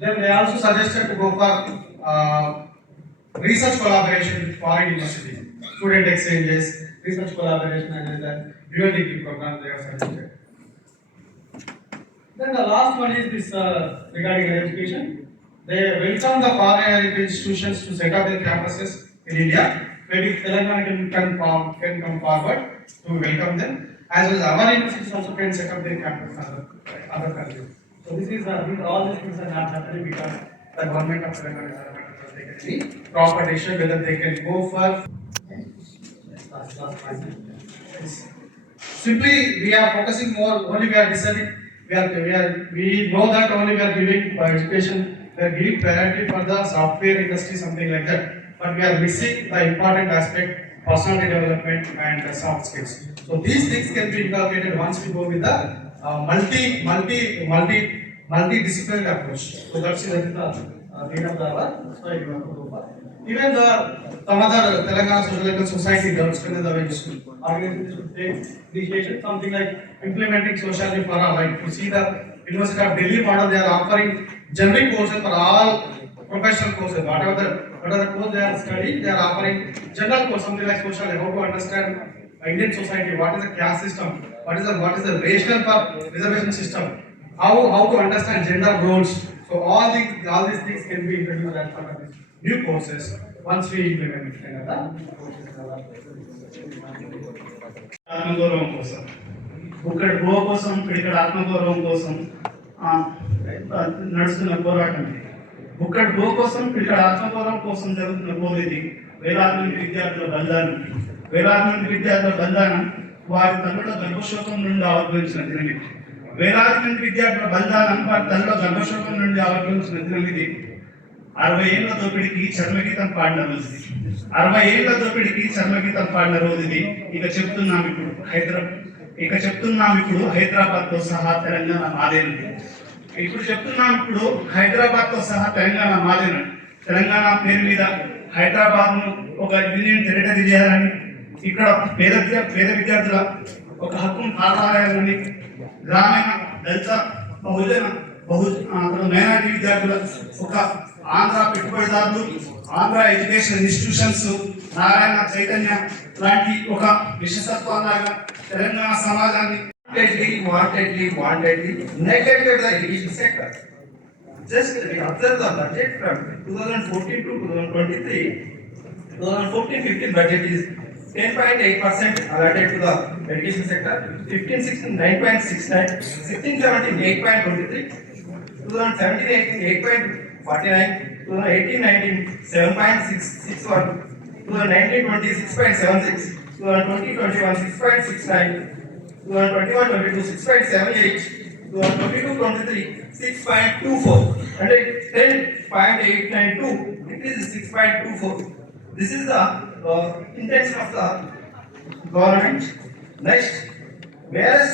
Then they also suggested to go for research collaboration with foreign universities, student exchanges, research collaboration, and then dual degree program they have suggested. Then the last one is this regarding education. They welcome the foreign institutions to set up their campuses in India. Maybe Telangana can come forward to welcome them, as well as our universities also can set up their campus in other countries. So this is all these things are not happening because the government of Telangana has taken any proper decision whether they can go for. Simply, we are focusing more. Only we are deciding. We know that only we are giving education. We are giving priority for the software industry, something like that. But we are missing the important aspect, personality development and soft skills. So these things can be inculcated once we go with the multi-disciplinary approach. So that's the need of the hour. That's why you have to go for. Even some other Telangana Sociological Society girls can organizations should take initiative, something like implementing sociology for all. Like you see the University of Delhi model, they are offering generic courses for all professional courses. Whatever the course they are studying, they are offering general course, something like sociology, how to understand Indian society, what is the caste system, what is the rational for reservation system, how to understand gender roles. So all these things can be introduced as part of these new courses once we implement it. ఆత్మగౌరవం కోసం ఇక్కడ go కోసం ఇక్కడ ఆత్మగౌరవం కోసం నడుస్తున్న పోరాటం. ఇక్కడ గో కోసం ఇక్కడ ఆత్మగౌరవం కోసం జరుగుతున్న పోరాటం వేలాది మంది విద్యార్థుల బంధానం వారి తల్లుల గర్భశోకం నుండి ఆవిర్భవించిన దినమిది. వేలాది మంది విద్యార్థుల బంధానం వారి తల్లుల గర్భశోకం నుండి ఆవిర్భవించిన దినమిది. 60 ఏళ్ల దోపిడికి చర్మగీతం పాడిన రోజుది. 60 ఏళ్ల దోపిడికి చర్మగీతం పాడిన రోజుది. ఇక చెప్తున్నాం ఇప్పుడు హైదరాబాద్ తో సహా తెలంగాణ మాదేనండి. హైదరాబాద్ తో సహా తెలంగాణ మాదేనండి. తెలంగాణ పేరు మీద హైదరాబాద్ ను ఒక యూనియన్ టెరిటరీ చేయాలని, ఇక్కడ పేద విద్యార్థుల ఒక హక్కును కాపాడాలని, గ్రామీణ దళిత మైనారిటీ విద్యార్థుల ఒక ఆంధ్ర పెట్టుబడిదారులు, ఆంధ్ర ఎడ్యుకేషన్ ఇన్స్టిట్యూషన్స్, నారాయణ చైతన్య లాంటి ఒక విశేషత్వాలాగా తెలంగాణ సమాజాన్ని wantedly neglected the education sector. Just observe the budget from 2014 to 2023. 2014-15 budget is 10.8% allotted to the education sector, 15-16 9.69, 16-17 8.23, 2017-18 8.49, 2018-19 7.61, 2019-20 6.76, 2020-21 6.69, 2021-22 6.78, 2022-23 6.24, and 10.892 it is 6.24. This is the intention of the government. Next, whereas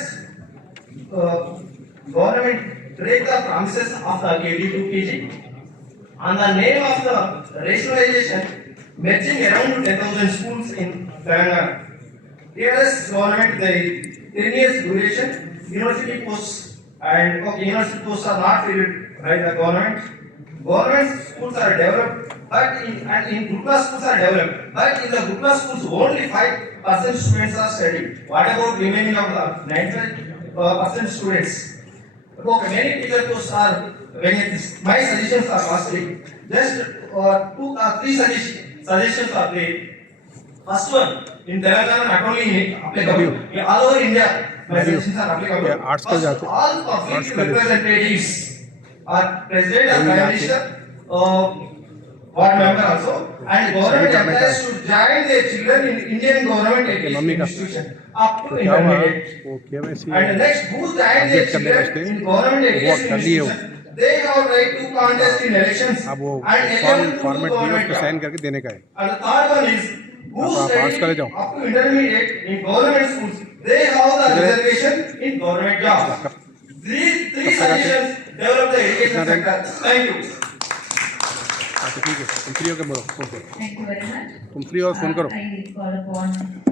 government break the promises of the KG to PG on the name of the rationalization, merging around 10,000 schools in Telangana. Whereas government the 10 years duration university posts university posts are not filled by the government. Government schools are developed, but in Gurukula schools are developed, but in the Gurukula schools only 5% students are studying. What about remaining of the 95% students? Okay, many teacher posts are vacancies. My suggestions are costly. Just 2 or 3 suggestions are there. First one, in Telangana, not only applicable, all over India, my suggestions are applicable. First, all public representatives are president and prime minister, ward member also, and government employees should join their children in Indian government education institution up to intermediate. And next, who join their children in government education institution, they have right to contest in elections and eligible to government job. And the third one is, who study up to intermediate in government schools, they have the reservation in government jobs. These 3 suggestions develop the education sector. Thank you. Thank you very much. I call upon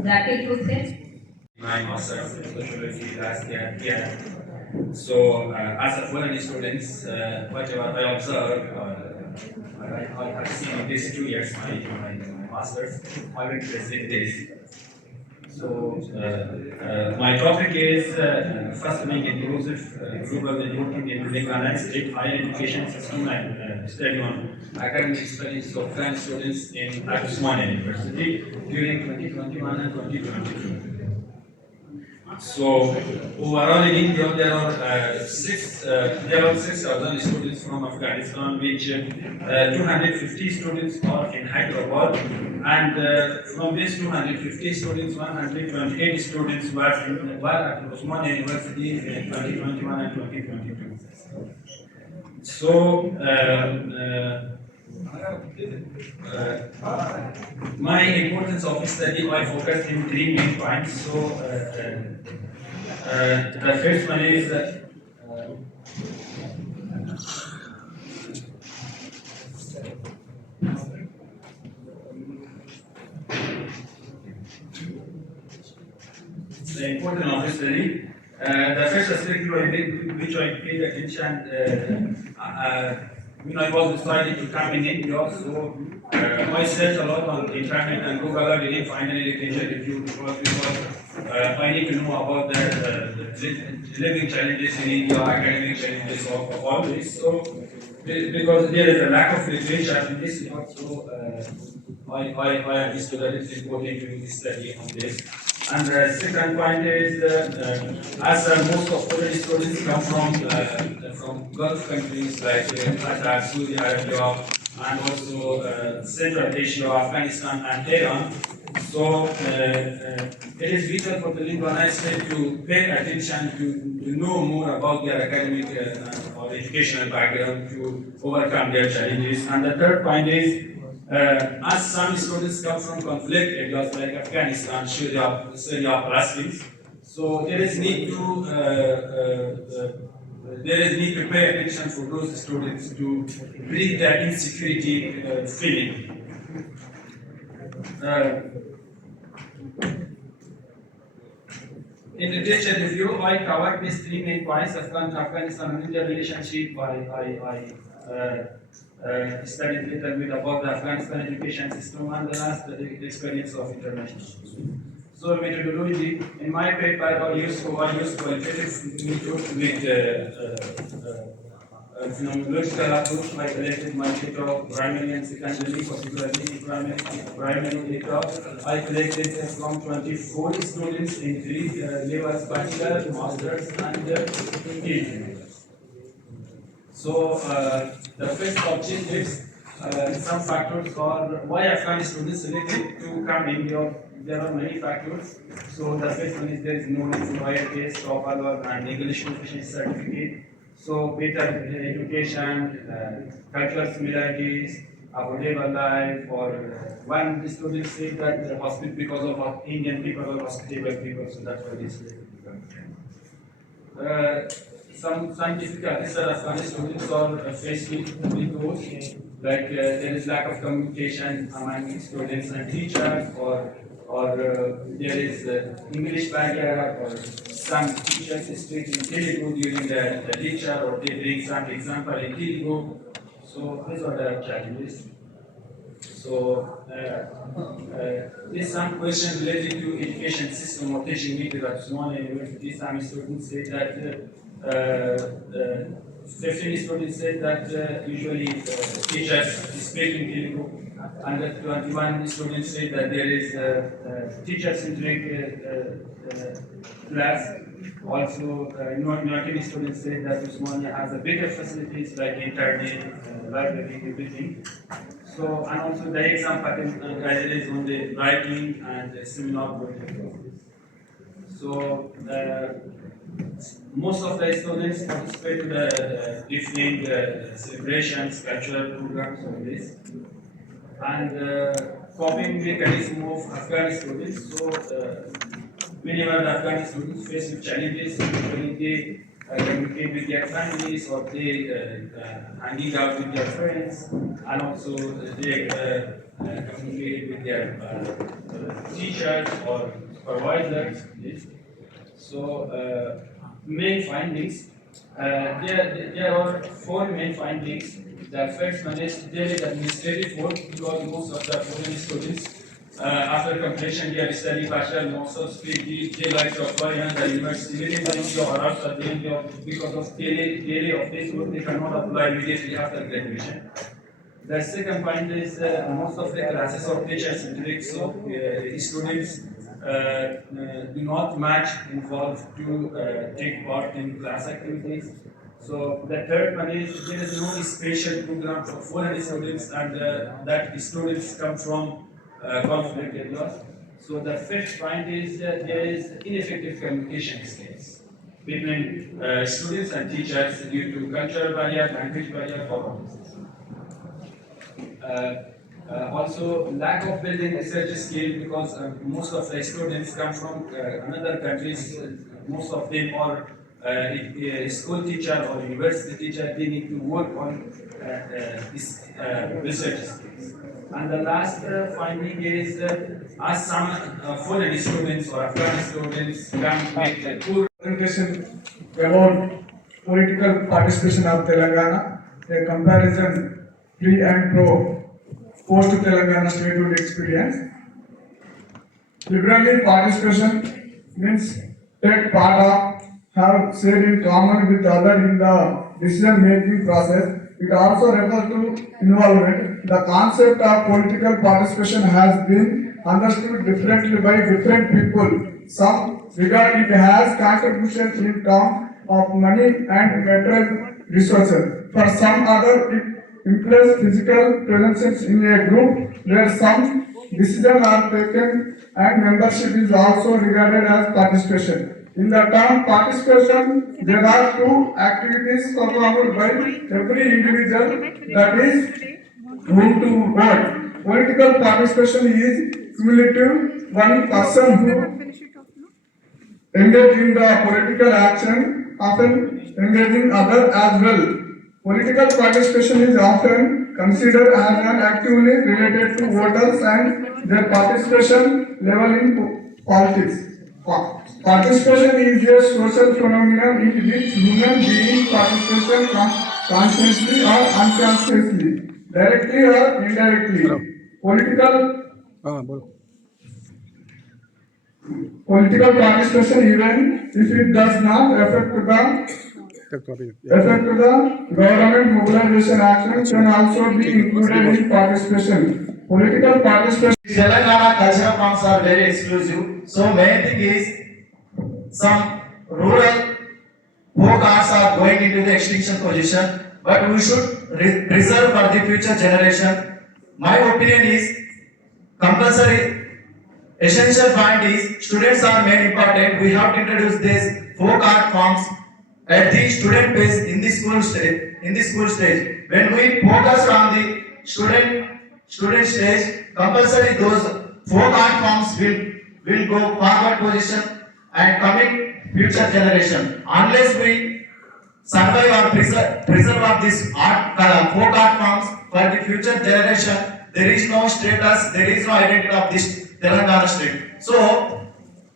Rakesh Hussain. My master of sociology last year here. So, as a foreign students, whatever I observe, I have seen in these 2 years my master's, I will present this. So, my topic is first being inclusive, global networking in the United States higher education system and study on academic experience of French students in Osmania University during 2021 and 2022. So overall in India there are six other students from Afghanistan, which 250 students are in Hyderabad, and from these 250 students, 128 students were at Osmania University in 2021 and 2022. So my importance of study, I focus in 3 main points. So the first one is the importance of study. The first aspect which I paid attention when I was deciding to come in India, so I searched a lot on the internet and Google. I didn't find any literature review because I need to know about the living challenges in India, academic challenges of all this. So because there is a lack of literature in this field, so I understood that it's important to study on this. And the second point is, as most of foreign students come from Gulf countries like Qatar, Saudi Arabia, and also Central Asia, Afghanistan, and Iran. So it is vital for the United States to pay attention to know more about their academic or educational background to overcome their challenges. And the third point is, as some students come from conflict areas like Afghanistan, Syria, Palestine, so there is need to pay attention for those students to break that insecurity feeling. In literature review, I covered these 3 main points: Afghanistan and India relationship. I studied a little bit about the Afghanistan education system, and the last the experience of international students. So methodology, in my paper I use qualitative method with phenomenological approach. I collected my data, primary and secondary, particularly primary data. I collected from 24 students in 3 levels: bachelor, masters, and PhD. So the first objectives, some factors are why Afghan students selected to come in India. There are many factors. So the first one is there is no need to higher test, TOEFL, and English proficiency certificate. So better education, cultural similarities, affordable life, or one student said that the hospital, because of Indian people are hospitable people, so that's why they selected to come. Some difficulties that Afghan students are facing with those, like there is lack of communication among students and teachers, or there is English barrier, or some teachers speak in Telugu during the lecture, or they bring some example in Telugu. So these are the challenges. So there's some question related to education system or teaching method at small university. Some students say that 15 students said that usually teachers speak in Telugu, and 21 students say that there is teacher-centric class. Also, 19 students say that Usmania has a better facilities like internet, library, everything. So, and also the exam pattern guidelines on the writing and the seminar project. So, most of the students participate in the different celebrations, cultural programs on this, and coping mechanism of Afghan students. So whenever the Afghan students face with challenges, usually they communicate with their families, or they hanging out with their friends, and also they communicate with their teachers or supervisors. So main findings. There are four main findings. The first one is there is administrative work because most of the foreign students, after completion their study, bachelor, master's, PhD, they like to apply in the university. Many times you are also because of daily of this work, they cannot apply immediately after graduation. The second point is most of the classes are teacher-centric, so students do not much involved to take part in class activities. So the third one is there is no special program for foreign students, and that students come from conflict areas. So the fifth point is that there is ineffective communication skills between students and teachers due to cultural barrier, language barrier, or others. Also, lack of building research skill because most of the students come from another countries. Most of them are a school teacher or university teacher. They need to work on this research skills. And the last finding is as some foreign students or Afghan students come with a poor presentation about political participation of Telangana, a comparison pre and pro post Telangana statehood experience. Liberally participation means take part of, have share in common with other in the decision making process. It also refers to involvement. The concept of political participation has been understood differently by different people. Some regard it as contribution in terms of money and material resources. For some other, it implies physical presence in a group where some decisions are taken and membership is also regarded as participation. In the term participation, there are two activities performed by every individual, that is, whom to vote. Political participation is cumulative. One person who engage in the political action often engaging other as well. Political participation is often considered as an actively related to voters and their participation level in politics. Participation is a social phenomenon in which human beings participate consciously or unconsciously, directly or indirectly. Political participation, even if it does not affect the government mobilization action, can also be included in participation. Political participation. Telangana cultural forms are very exclusive. So main thing is some rural folk arts are going into the extinction position, but we should preserve for the future generation. My opinion is compulsory. Essential point is students are main important. We have to introduce these folk art forms at the student base in the school stage. When we focus on the student stage, compulsory those folk art forms will go forward position and coming future generation. Unless we survive or preserve of this folk art forms for the future generation, there is no status, there is no identity of this Telangana state. So,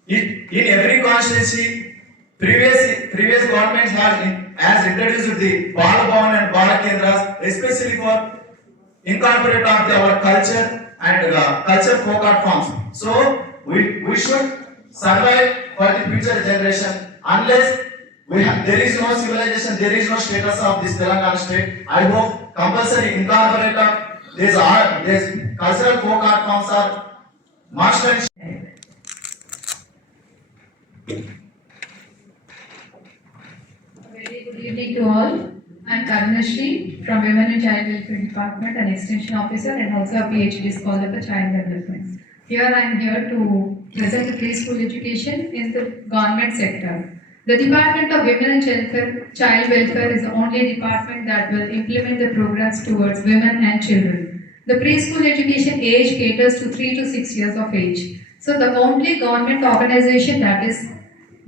in every constituency, previous governments has introduced the Bala Bhavan and Bala Kendras, especially for incorporate of our culture and culture folk art forms. So, we should survive for the future generation. Unless there is no civilization, there is no status of this Telangana state. I hope compulsory incorporate of these cultural folk art forms are must. Very good evening to all. I'm Ganesh from Women and Child Welfare Department, an Extension Officer and also a PhD scholar for Child Development. Here I am here to present the preschool education in the government sector. The Department of Women and Child Welfare is the only department that will implement the programs towards women and children. The preschool education age caters to 3 to 6 years of age. So the only government organization that is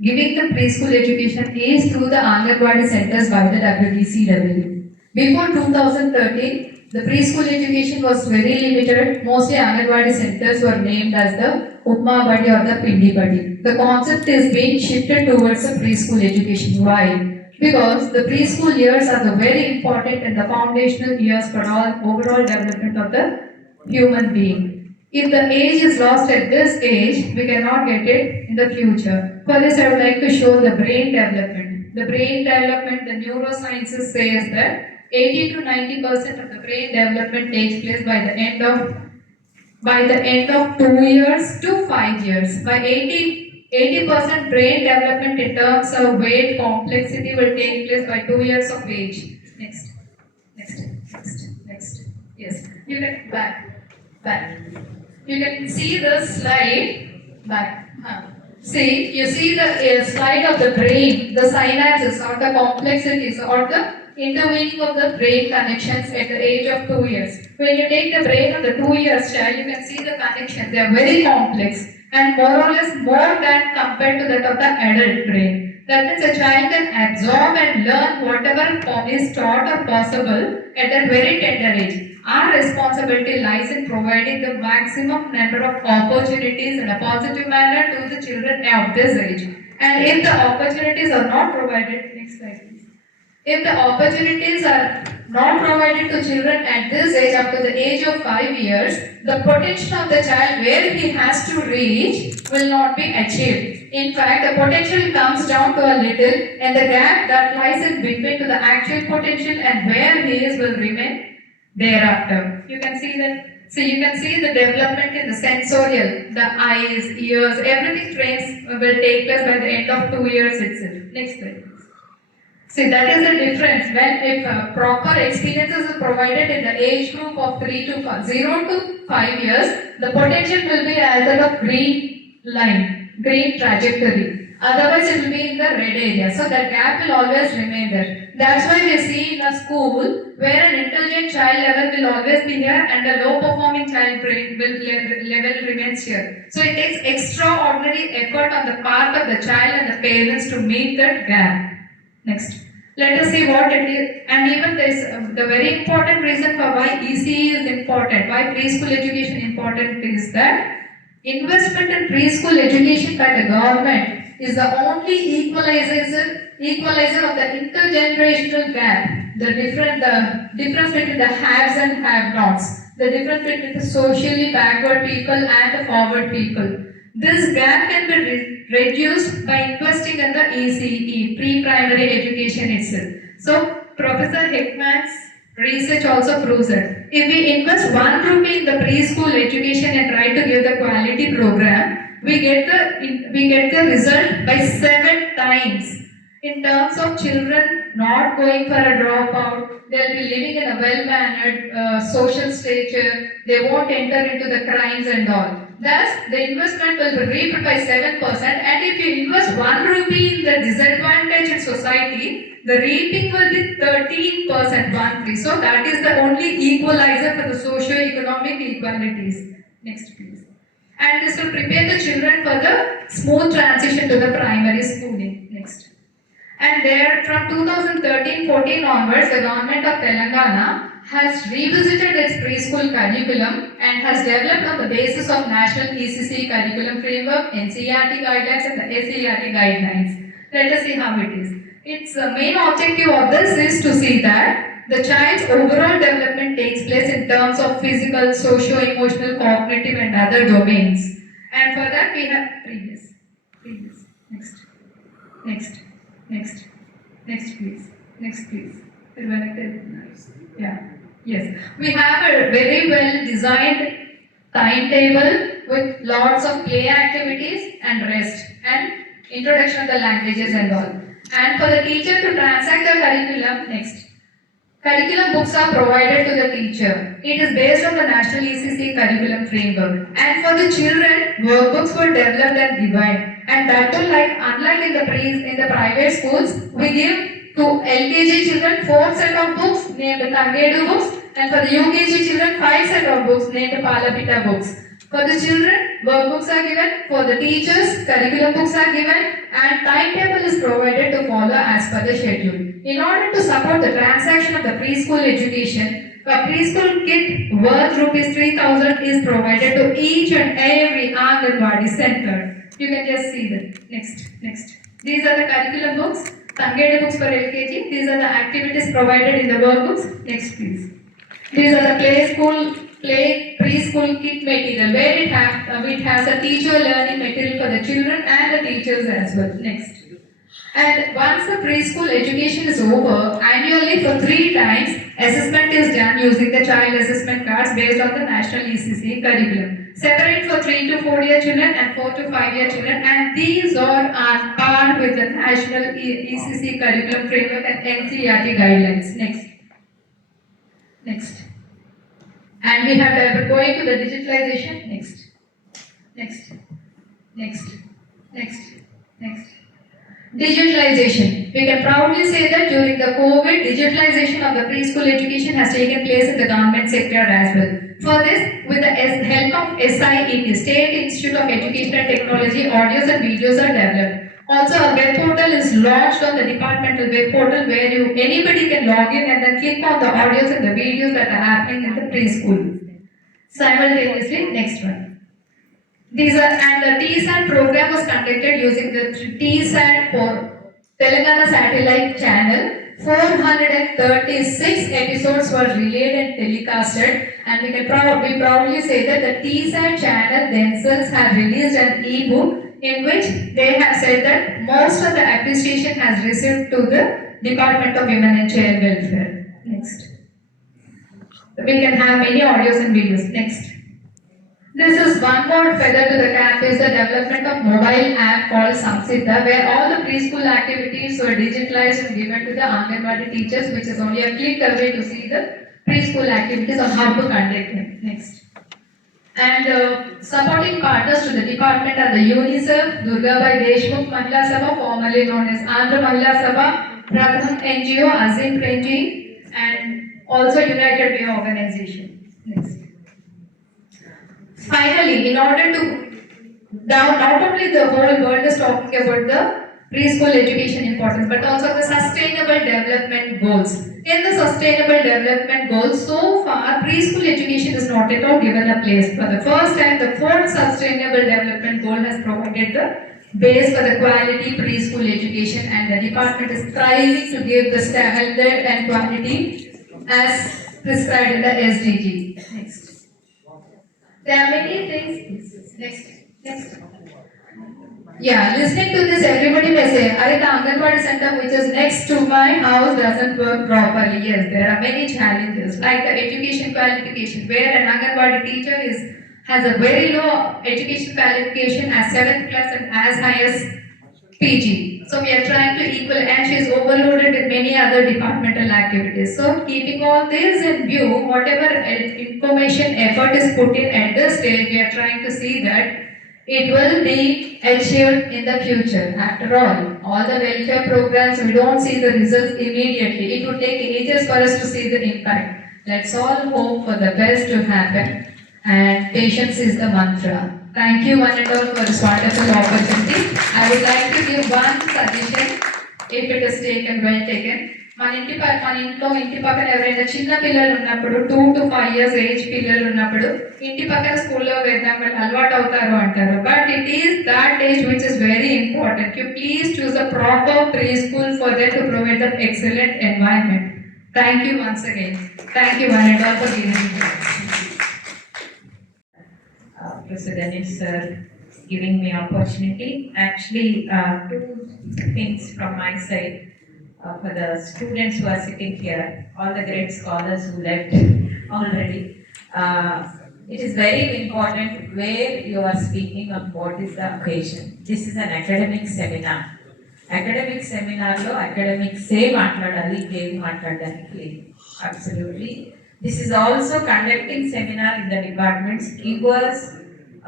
giving the preschool education is through the Anganwadi centers by the WTCW. Before 2013, the preschool education was very limited. Mostly Anganwadi centers were named as the Upma Badi or the Pindi Badi. The concept is being shifted towards a preschool education. Why? Because the preschool years are the very important and the foundational years for all overall development of the human being. If the age is lost at this age, we cannot get it in the future. For this, I would like to show the brain development. The brain development, the neurosciences says that 80 to 90% of the brain development takes place by the end of 2 years to 5 years. By 80% brain development in terms of weight complexity will take place by 2 years of age. Next. Yes. You can back. You can see the slide back. See, you see the slide of the brain, the synapses or the complexities or the intervening of the brain connections at the age of 2 years. When you take the brain of the 2 years child, you can see the connections. They are very complex and more or less more than compared to that of the adult brain. That means a child can absorb and learn whatever is taught or possible at a very tender age. Our responsibility lies in providing the maximum number of opportunities in a positive manner to the children of this age. And if the opportunities are not provided, next slide please. If the opportunities are not provided to children at this age up to the age of 5 years, the potential of the child where he has to reach will not be achieved. In fact, the potential comes down to a little and the gap that lies in between to the actual potential and where he is will remain thereafter. You can see that. So you can see the development in the sensorial, the eyes, ears, everything trains will take place by the end of 2 years itself. Next slide. See, that is the difference when if proper experiences are provided in the age group of 0 to 5 years, the potential will be as that of green line, green trajectory. Otherwise, it will be in the red area. So that gap will always remain there. That's why we see in a school where an intelligent child level will always be here and a low performing child level remains here. So it takes extraordinary effort on the part of the child and the parents to meet that gap. Next. Let us see what it is. And even this, the very important reason for why ECE is important, why preschool education is important is that investment in preschool education by the government is the only equalizer of the intergenerational gap, the difference between the haves and have-nots, the difference between the socially backward people and the forward people. This gap can be reduced by investing in the ECE, pre-primary education itself. So, Professor Hickman's research also proves that if we invest 1 rupee in the preschool education and try to give the quality program, we get the result by 7 times. In terms of children not going for a dropout, they'll be living in a well-mannered social stature, they won't enter into the crimes and all. Thus, the investment will be reaped by 7%, and if you invest 1 rupee in the disadvantaged society, the reaping will be 13%, 1-3. So that is the only equalizer for the socio-economic equalities. Next please. And this will prepare the children for the smooth transition to the primary schooling. Next. And there, from 2013-14 onwards, the government of Telangana has revisited its preschool curriculum and has developed on the basis of National ECC curriculum framework, NCERT guidelines and the SCERT guidelines. Let us see how it is. Its main objective of this is to see that the child's overall development takes place in terms of physical, socio-emotional, cognitive and other domains. And for that we have previous. Next please. Yeah. Yes. We have a very well designed timetable with lots of play activities and rest and introduction of the languages and all. And for the teacher to transact the curriculum, next. Curriculum books are provided to the teacher. It is based on the National ECC curriculum framework. And for the children, workbooks were developed and given. And that too, unlike in the private schools, we give to LKG children 4 set of books named Tangedu books, and for the UKG children 5 set of books named Palapita books. For the children, workbooks are given. For the teachers, curriculum books are given, and timetable is provided to follow as per the schedule. In order to support the transaction of the preschool education, A preschool kit worth rupees 3,000 is provided to each and every Anganwadi center. You can just see that. Next. These are the curriculum books, Tangedi books for LKG. These are the activities provided in the workbooks. Next, please. These are the preschool kit material where it has a teacher learning material for the children and the teachers as well. Next. And once the preschool education is over, annually for 3 times, assessment is done using the child assessment cards based on the national ECC curriculum. Separate for 3 to 4 year children and 4 to 5 year children, and these are on par with the national ECC curriculum framework and NCERT guidelines. Next. And we have going to the digitalization. Next. Digitalization. We can proudly say that during the COVID, digitalization of the preschool education has taken place in the government sector as well. For this, with the help of SIET, State Institute of Education and Technology, audios and videos are developed. Also, a web portal is launched on the departmental web portal where anybody can log in and then click on the audios and the videos that are happening in the preschool. Simultaneously, next one. And the TSAT program was conducted using the TSAT Telangana satellite channel. 436 episodes were relayed and telecasted, and we proudly say that the TSAT channel themselves have released an e-book in which they have said that most of the appreciation has received to the Department of Women and Child Welfare. Next. We can have many audios and videos. Next. This is one more feather to the cap is the development of mobile app called Samsita, where all the preschool activities were digitalized and given to the Anganwadi teachers, which is only a click away to see the preschool activities on how to conduct them. Next. And supporting partners to the department are the UNICEF, Durgabai Deshmukh Mahila Sabha, formerly known as Andhra Mahila Sabha, Pratham NGO, Azim Premji, and also United Way Organization. Next. Finally, in order to not only the whole world is talking about the preschool education importance, but also the sustainable development goals. In the sustainable development goals, so far preschool education is not at all given a place. For the first time, the 4th sustainable development goal has provided the base for the quality preschool education, and the department is striving to give the standard and quality as prescribed in the SDG. Next. There are many things. Next. Yeah, listening to this, everybody may say, the Anganwadi center which is next to my house doesn't work properly. Yes, there are many challenges, like the education qualification, where an Anganwadi teacher has a very low education qualification as 7th class and as high as PG. So we are trying to equal, and she is overloaded with many other departmental activities. So keeping all this in view, whatever information effort is put in at this stage, we are trying to see that it will be achieved in the future. After all the welfare programs, we don't see the results immediately. It would take ages for us to see the impact. Let's all hope for the best to happen, and patience is the mantra. Thank you one and all for this wonderful opportunity. I would like to give one suggestion, if it is taken, well taken. మన ఇంటి పక్కన ఎవరైనా చిన్న పిల్లలు ఉన్నప్పుడు 2 to 5 years age పిల్లలు ఉన్నప్పుడు ఇంటి పక్కన స్కూల్లో వేద్దాం వాళ్ళు అలవాటు అవుతారు అంటారు. But it is that age which is very important. You please choose a proper pre school for that to provide that excellent environment. Thank you once again. Thank you one and all for giving me. Professor Ganesh sir giving me opportunity. Actually, 2 things from my side. For the students who are sitting here, all the great scholars who left already, it is very important where you are speaking on what is the occasion. This is an academic seminar. Academic seminar lo academics say maatladali, game maatladaniki. Absolutely. This is also conducting seminar in the departments give us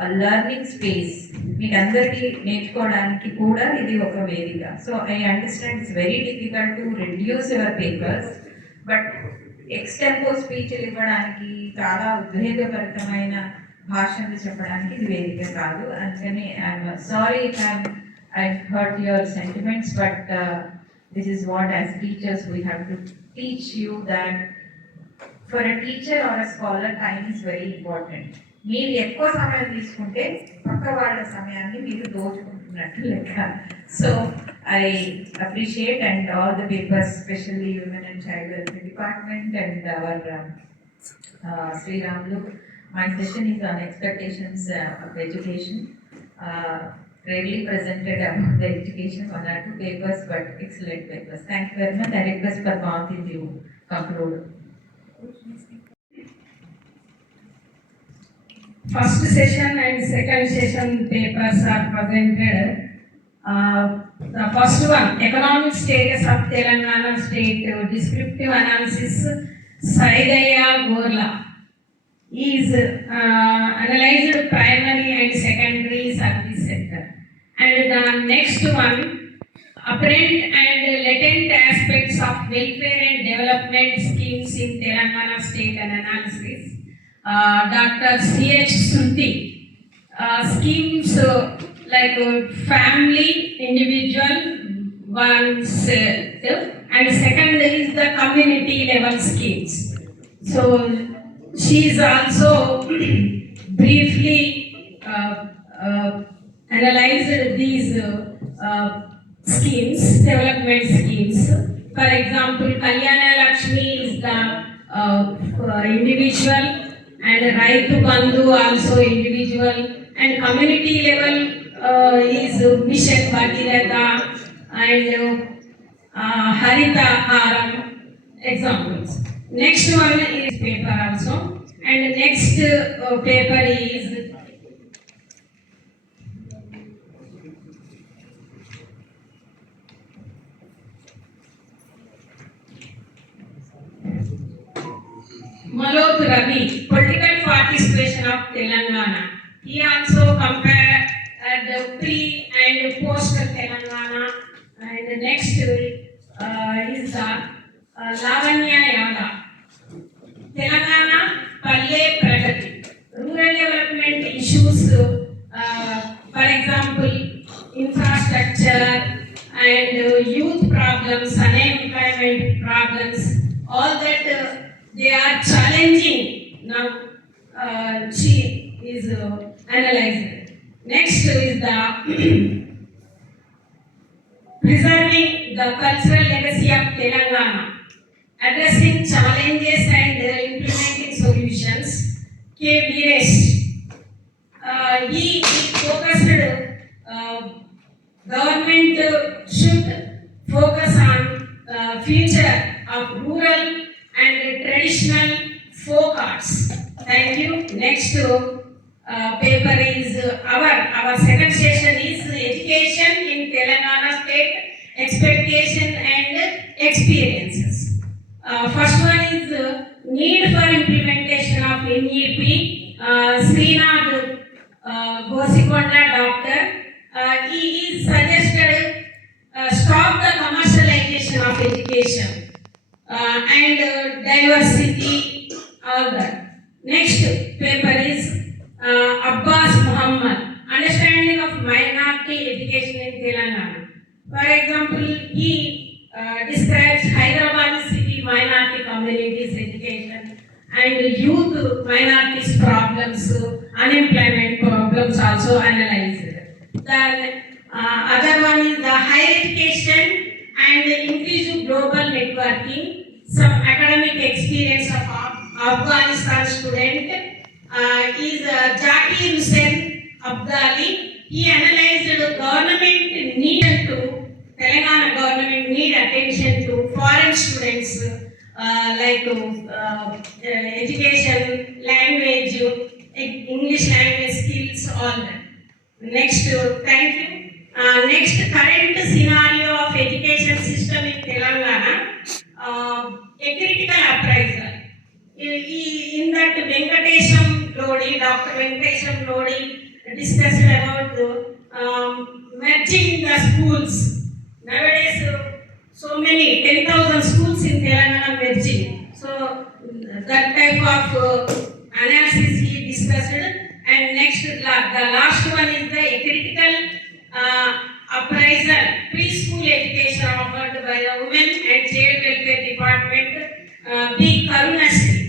a learning space. మీకు అందరికీ నేర్చుకోవడానికి కూడా ఇది ఒక వేదిక. So I understand it's very difficult to reduce your papers, but extempore స్పీచ్లు ఇవ్వడానికి, చాలా ఉద్వేగభరితమైన భాషలు చెప్పడానికి ఇది వేదిక కాదు. అందుకని I'm sorry if I hurt your sentiments, but this is what as teachers we have to teach you that for a teacher or a scholar time is very important. మీరు ఎక్కువ సమయం తీసుకుంటే పక్క వాళ్ళ సమయాన్ని మీరు దోచుకుంటున్నట్టు లెక్క. So I appreciate and all the papers, specially women and child welfare department and hour Sriramlu. My session is on expectations of education. Rarely presented about the education, one or two papers, but excellent papers. Thank you very much. I request for Bhavati to conclude. First session and second session papers are presented. The first one, economic status of Telangana state, descriptive analysis, Saidaya Gorla is analyzed primary and secondary service sector. And the next one, apparent and latent aspects of welfare and development schemes in Telangana state and analysis. Dr. C.H. Shruti, schemes like family, individual, oneself, and second is the community level schemes. So she is also briefly analyzed these schemes, development schemes. For example, Kalyana Lakshmi is the individual, and Raitu Bandhu also individual, and community level is Mission Bhagirath and Harita Haram examples. Next one is paper also, and next paper is Malot Ravi, political participation of Telangana. He also compared the pre and post Telangana. And the next is the Lavanya Yada. Telangana Palle Pragati. Rural development issues, for example, infrastructure and youth problems, unemployment problems, all that they are challenging. Now she is analyzing. Next is the preserving the cultural legacy of Telangana, addressing challenges and implementing solutions. K. Viresh, he focused government should focus on future of rural and traditional folk arts. Thank you. Next paper is our second session is education in Telangana state, expectation and experiences. First one is need for implementation of NEP. Srinath Gosikonda doctor, he is suggested stop the commercialization of education and diversity, all that. Next paper is Abbas Muhammad, understanding of minority education in Telangana. For example, he describes Hyderabad city minority communities education and youth minorities problems, unemployment problems also analyzed. Then other one is the higher education and inclusive global networking, some academic experience of Afghanistan student is Zakir Hussain Abdali. He analyzed government need to Telangana government need attention to foreign students like education, language, English language skills, all that. Next, thank you. Next, current scenario of education system in Telangana, a critical appraisal. In that Venkatesham Lodi, Dr. Venkatesham Lodi discussed about merging the schools. Nowadays, so many 10,000 schools in Telangana merging. So that type of analysis he discussed. And next, the last one is the critical appraisal, preschool education offered by the Women and Child Welfare Department, B. Karunasri.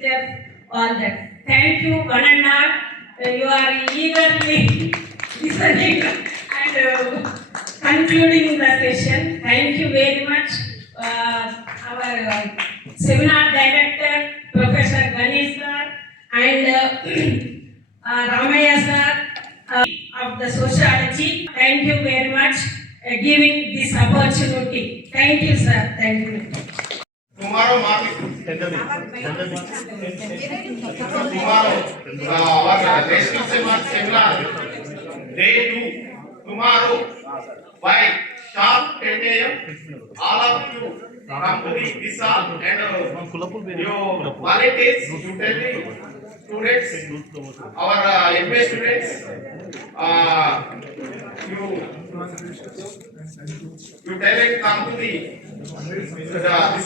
teachers, all that. Thank you, one and all. You are eagerly listening and concluding the session. Thank you very much. Our seminar director, Professor Ganesh sir, and Ramaya sir of the sociology. Thank you very much giving this opportunity. Thank you, sir. Thank you. Tomorrow morning, our national seminar, day 2, tomorrow, by sharp 10 a.m., all of you come to this hall and you volunteers, you tell the students, our MA students, you tell them come to this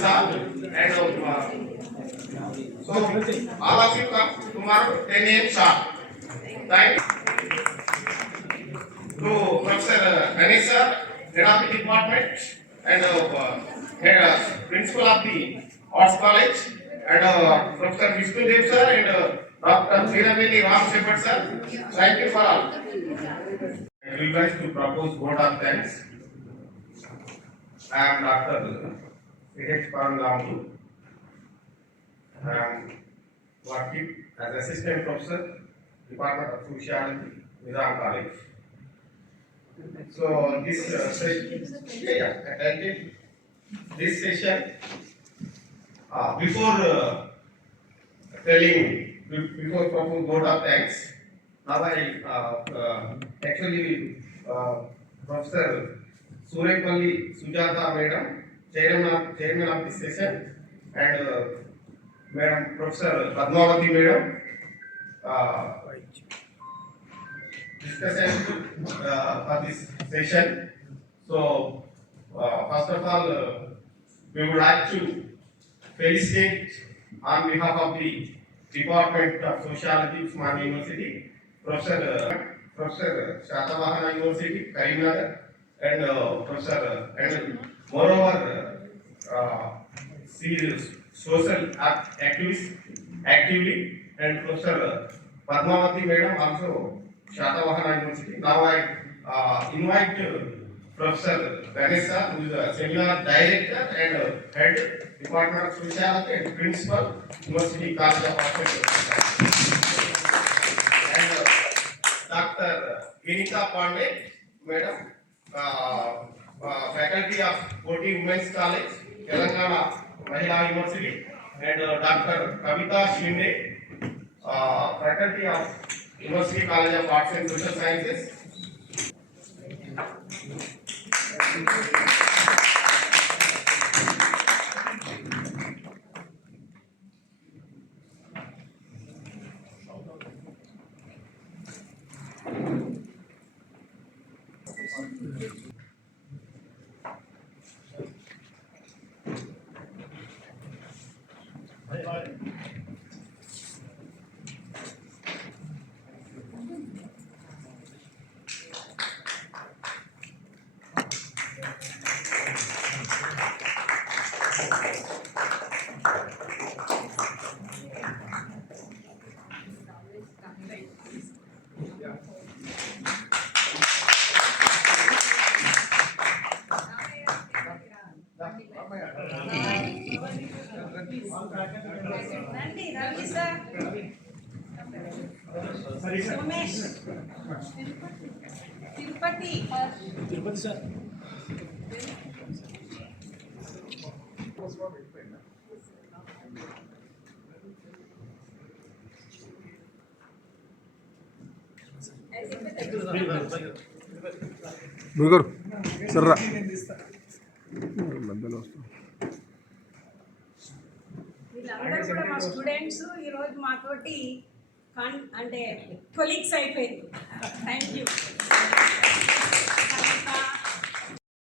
hall and so all of you come tomorrow 10 a.m. sharp. Thank you to Professor Ganesh sir, head of the department and principal of the Arts College, and Professor Vishnu Dev sir and Dr. Veeramani Ram Shepherd sir. Thank you for all. I would like to propose vote of thanks. I am Dr. C.H. Parangamu. I am working as assistant professor, Department of Sociology, Nizam College. So this session, this session, before propose vote of thanks, now I actually Professor Surepalli Sujata Madam, chairman of this session, and Madam Professor Padmavati Madam, discussion for this session. So, first of all, we would like to felicitate on behalf of the Department of Sociology, Usmania University, Professor Shatavahana University, Karimnagar, and Professor, and moreover, social activist actively, and Professor Padmavati Madam also Shatavahana University. Now I invite Professor Ganesh sir, who is a seminar director and head Department of Sociology and principal University College of ofSociology, and Dr. Vinika Pandey Madam, faculty of Koti Women's College, Telangana Mahila University, and Dr. Kavita Shinde, faculty of University College of Arts and Social Sciences. Tirupati sir. Burger, serra. మధ్యలో వస్తాం. వీళ్ళందరూ కూడా మా students ఈరోజు మాతోటి అంటే colleagues అయిపోయింది. Thank you.